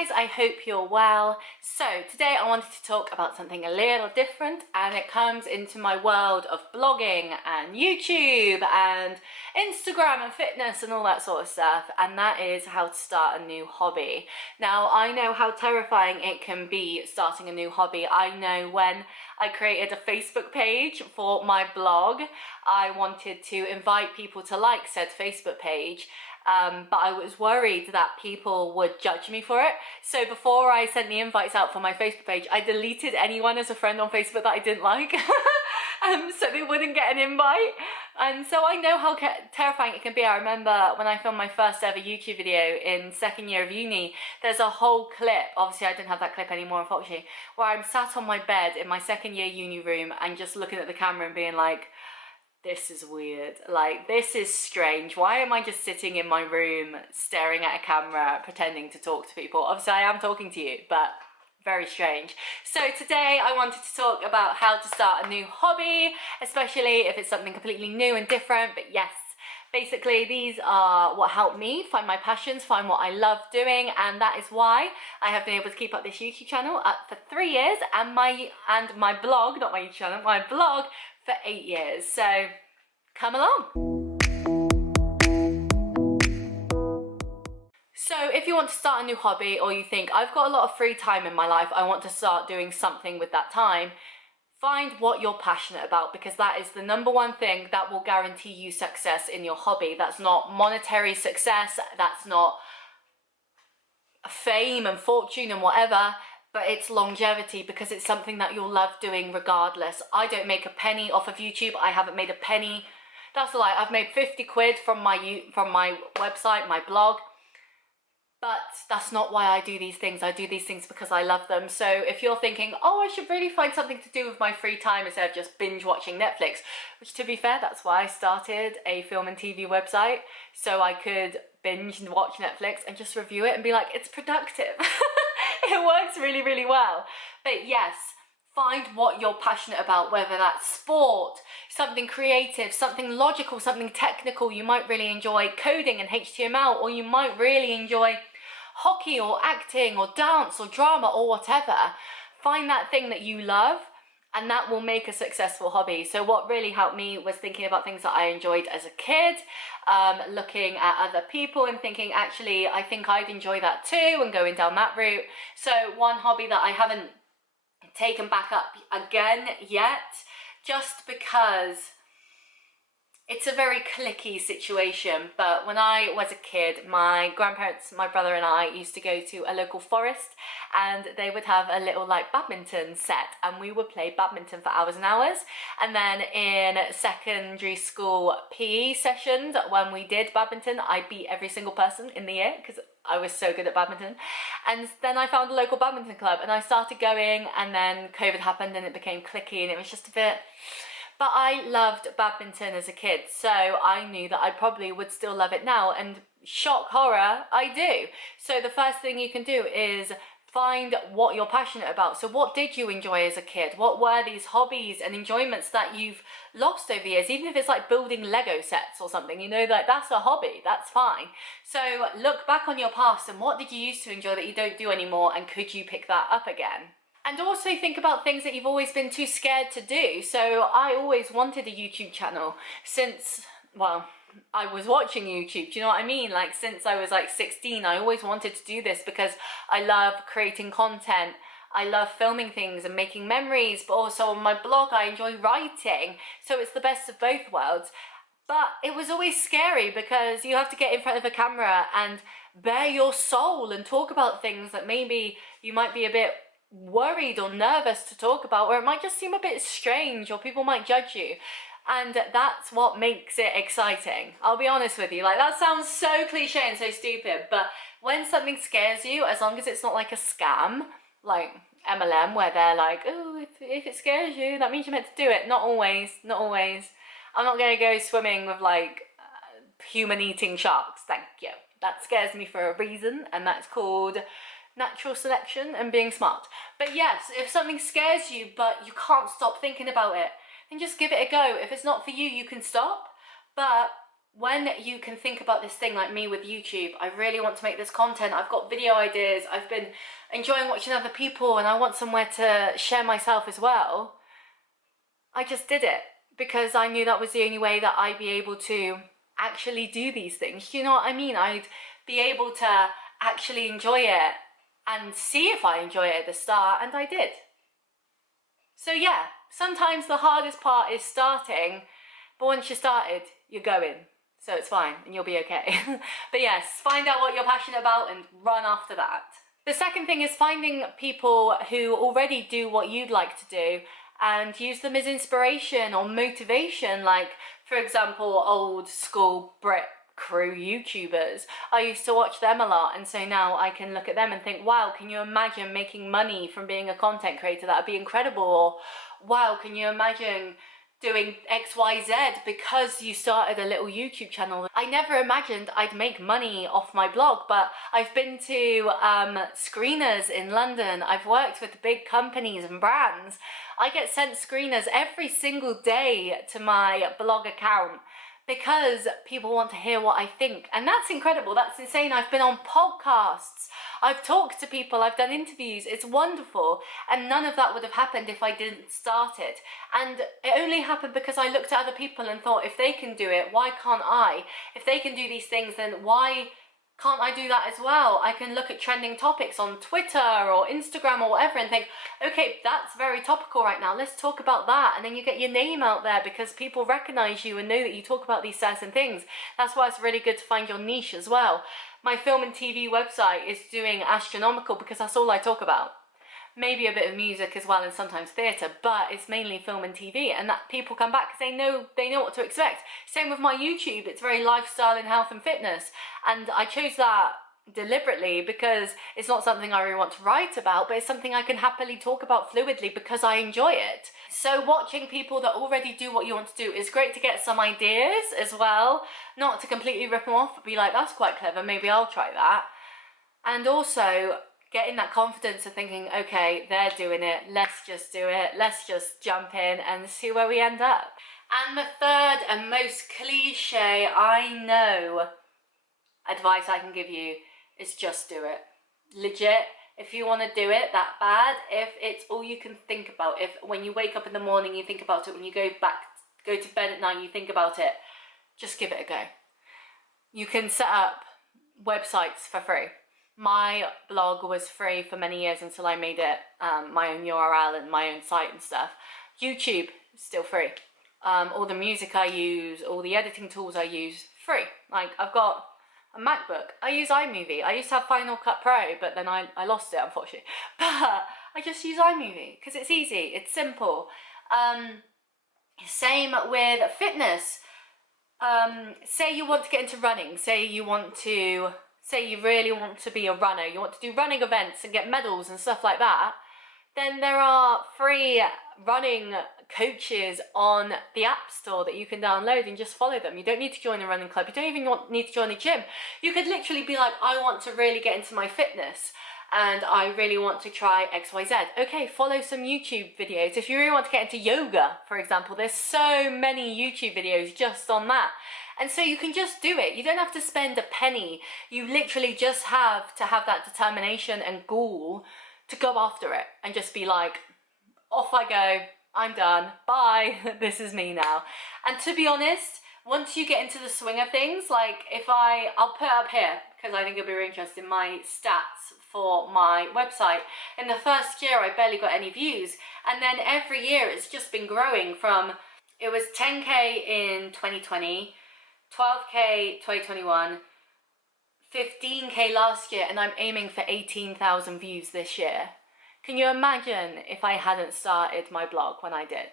guys, I hope you're well. So today I wanted to talk about something a little different, and it comes into my world of blogging and YouTube and Instagram and fitness and all that sort of stuff, and that is how to start a new hobby. Now, I know how terrifying it can be starting a new hobby. I know when I created a Facebook page for my blog, I wanted to invite people to like said Facebook page, but I was worried that people would judge me for it. So before I sent the invites out for my Facebook page, I deleted anyone as a friend on Facebook that I didn't like, so they wouldn't get an invite. And so I know how terrifying it can be. I remember when I filmed my first ever YouTube video in second year of uni, there's a whole clip, obviously I didn't have that clip anymore unfortunately, where I'm sat on my bed in my second year uni room and just looking at the camera and being like, this is weird, like this is strange, why am I just sitting in my room staring at a camera pretending to talk to people? Obviously I am talking to you, but very strange. So today I wanted to talk about how to start a new hobby, especially if it's something completely new and different. But yes, basically these are what helped me find my passions, find what I love doing, and that is why I have been able to keep up this YouTube channel for 3 years, and my blog, not my YouTube channel, my blog for 8 years. So come along. So if you want to start a new hobby, or you think I've got a lot of free time in my life, I want to start doing something with that time, find what you're passionate about, because that is the number one thing that will guarantee you success in your hobby. That's not monetary success, that's not fame and fortune and whatever, but it's longevity, because it's something that you'll love doing regardless. I don't make a penny off of YouTube. I haven't made a penny. That's a lie. I've made 50 quid from my website, my blog. But that's not why I do these things. I do these things because I love them. So if you're thinking, oh, I should really find something to do with my free time instead of just binge watching Netflix, which to be fair, that's why I started a film and TV website, so I could binge and watch Netflix and just review it and be like, it's productive. It works really, really well. But yes, find what you're passionate about, whether that's sport, something creative, something logical, something technical. You might really enjoy coding and HTML, or you might really enjoy hockey or acting or dance or drama or whatever. Find that thing that you love, and that will make a successful hobby. So what really helped me was thinking about things that I enjoyed as a kid, looking at other people and thinking, actually, I think I'd enjoy that too, and going down that route. So one hobby that I haven't taken back up again yet, just because it's a very cliquey situation, but when I was a kid, my grandparents, my brother and I used to go to a local forest, and they would have a little like badminton set, and we would play badminton for hours and hours. And then in secondary school PE sessions, when we did badminton, I beat every single person in the year because I was so good at badminton. And then I found a local badminton club and I started going, and then COVID happened and it became cliquey and it was just a bit... But I loved badminton as a kid, so I knew that I probably would still love it now, and shock horror, I do. So the first thing you can do is find what you're passionate about. So what did you enjoy as a kid? What were these hobbies and enjoyments that you've lost over the years? Even if it's like building Lego sets or something, you know, like that's a hobby, that's fine. So look back on your past and what did you used to enjoy that you don't do anymore, and could you pick that up again? And also think about things that you've always been too scared to do. So I always wanted a YouTube channel since, well, I was watching YouTube, do you know what I mean? Like since I was like 16, I always wanted to do this because I love creating content. I love filming things and making memories, but also on my blog, I enjoy writing. So it's the best of both worlds. But it was always scary because you have to get in front of a camera and bare your soul and talk about things that maybe you might be a bit worried or nervous to talk about, or it might just seem a bit strange, or people might judge you. And that's what makes it exciting. I'll be honest with you, like that sounds so cliche and so stupid, but when something scares you, as long as it's not like a scam, like MLM, where they're like, oh, if it scares you, that means you're meant to do it. Not always, not always. I'm not gonna go swimming with like human eating sharks, thank you. That scares me for a reason, and that's called natural selection and being smart. But yes, if something scares you but you can't stop thinking about it, then just give it a go. If it's not for you, you can stop. But when you can think about this thing like me with YouTube, I really want to make this content, I've got video ideas, I've been enjoying watching other people, and I want somewhere to share myself as well, I just did it because I knew that was the only way that I'd be able to actually do these things. You know what I mean? I'd be able to actually enjoy it and see if I enjoy it at the start, and I did. So yeah, sometimes the hardest part is starting, but once you started, you're going. So it's fine and you'll be okay. But yes, find out what you're passionate about and run after that. The second thing is finding people who already do what you'd like to do and use them as inspiration or motivation. Like, for example, old school Brit crew YouTubers. I used to watch them a lot, and so now I can look at them and think, wow, can you imagine making money from being a content creator? That would be incredible. Or wow, can you imagine doing XYZ because you started a little YouTube channel? I never imagined I'd make money off my blog, but I've been to screeners in London. I've worked with big companies and brands. I get sent screeners every single day to my blog account because people want to hear what I think. And that's incredible. That's insane. I've been on podcasts. I've talked to people. I've done interviews. It's wonderful. And none of that would have happened if I didn't start it. And it only happened because I looked at other people and thought, if they can do it, why can't I? If they can do these things, then why can't I do that as well? I can look at trending topics on Twitter or Instagram or whatever and think, okay, that's very topical right now, let's talk about that. And then you get your name out there because people recognize you and know that you talk about these certain things. That's why it's really good to find your niche as well. My film and TV website is doing astronomical because that's all I talk about. Maybe a bit of music as well and sometimes theatre, but it's mainly film and TV, and that people come back because they know what to expect. Same with my YouTube, it's very lifestyle and health and fitness, and I chose that deliberately because it's not something I really want to write about, but it's something I can happily talk about fluidly because I enjoy it. So watching people that already do what you want to do is great to get some ideas as well, not to completely rip them off, but be like, that's quite clever, maybe I'll try that. And also getting that confidence of thinking, okay, they're doing it, let's just do it, let's just jump in and see where we end up. And the third and most cliche, I know, advice I can give you is just do it. Legit, if you want to do it that bad, if it's all you can think about, if when you wake up in the morning you think about it, when you go to bed at night you think about it, just give it a go. You can set up websites for free. My blog was free for many years until I made it my own URL and my own site and stuff. YouTube, still free. All the music I use, all the editing tools I use, free. Like, I've got a MacBook. I use iMovie. I used to have Final Cut Pro, but then I lost it, unfortunately. But I just use iMovie because it's easy, it's simple. Same with fitness. Say you want to get into running. Say you really want to be a runner, you want to do running events and get medals and stuff like that, then there are free running coaches on the App Store that you can download and just follow them. You don't need to join a running club, you don't even need to join a gym. You could literally be like, I want to really get into my fitness and I really want to try XYZ. Okay, follow some YouTube videos. If you really want to get into yoga, for example, there's so many YouTube videos just on that. And so you can just do it. You don't have to spend a penny. You literally just have to have that determination and gall to go after it and just be like, off I go, I'm done, bye, this is me now. And to be honest, once you get into the swing of things, like I'll put up here, because I think it'll be really interesting, my stats for my website. In the first year, I barely got any views. And then every year it's just been growing from, it was 10K in 2020, 12K 2021, 15K last year, and I'm aiming for 18,000 views this year. Can you imagine if I hadn't started my blog when I did?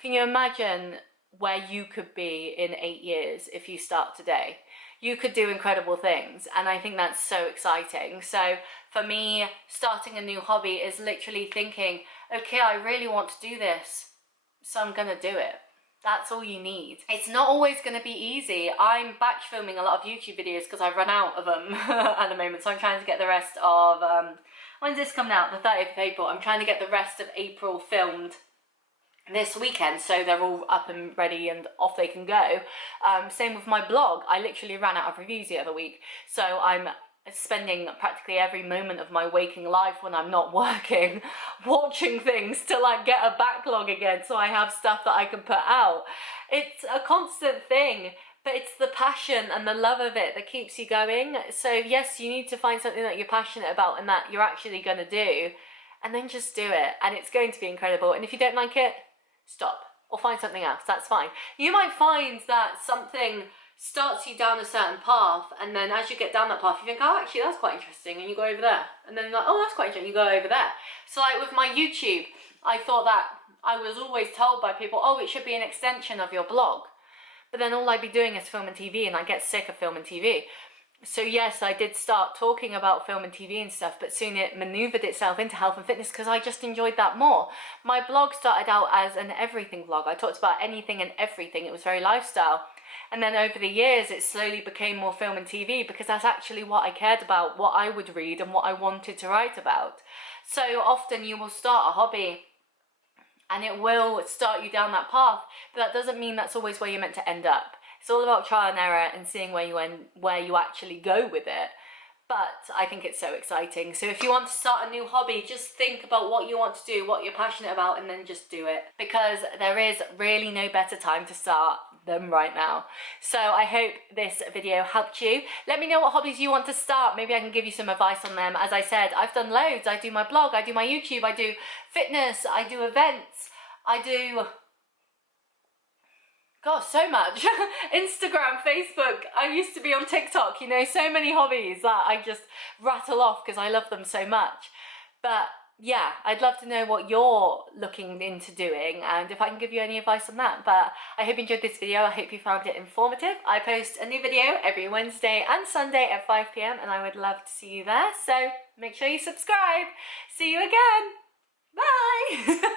Can you imagine where you could be in 8 years if you start today? You could do incredible things, and I think that's so exciting. So for me, starting a new hobby is literally thinking, okay, I really want to do this, so I'm gonna do it. That's all you need. It's not always going to be easy. I'm batch filming a lot of YouTube videos because I've run out of them at the moment. So I'm trying to get the rest of, when's this coming out? The 30th of April. I'm trying to get the rest of April filmed this weekend, so they're all up and ready and off they can go. Same with my blog. I literally ran out of reviews the other week, so I'm spending practically every moment of my waking life when I'm not working watching things to like get a backlog again, so I have stuff that I can put out. It's a constant thing, but it's the passion and the love of it that keeps you going. So yes, you need to find something that you're passionate about and that you're actually going to do, and then just do it, and it's going to be incredible. And if you don't like it, stop or find something else. That's fine. You might find that something starts you down a certain path, and then as you get down that path you think, oh, actually that's quite interesting, and you go over there, and then you're like, oh, that's quite interesting, you go over there. So like with my YouTube, I thought that I was always told by people, oh, it should be an extension of your blog, but then all I'd be doing is film and TV, and I get sick of film and TV. So yes, I did start talking about film and TV and stuff, but soon it maneuvered itself into health and fitness because I just enjoyed that more. My blog started out as an everything vlog. I talked about anything and everything. It was very lifestyle. And then over the years, it slowly became more film and TV because that's actually what I cared about, what I would read and what I wanted to write about. So often you will start a hobby and it will start you down that path, but that doesn't mean that's always where you're meant to end up. It's all about trial and error and seeing where you actually go with it. But I think it's so exciting. So if you want to start a new hobby, just think about what you want to do, what you're passionate about, and then just do it. Because there is really no better time to start than right now. So I hope this video helped you. Let me know what hobbies you want to start. Maybe I can give you some advice on them. As I said, I've done loads. I do my blog, I do my YouTube, I do fitness, I do events, I do... gosh, so much. Instagram, Facebook, I used to be on TikTok, you know, so many hobbies that I just rattle off because I love them so much. But yeah, I'd love to know what you're looking into doing and if I can give you any advice on that. But I hope you enjoyed this video. I hope you found it informative. I post a new video every Wednesday and Sunday at 5 PM and I would love to see you there. So make sure you subscribe. See you again. Bye.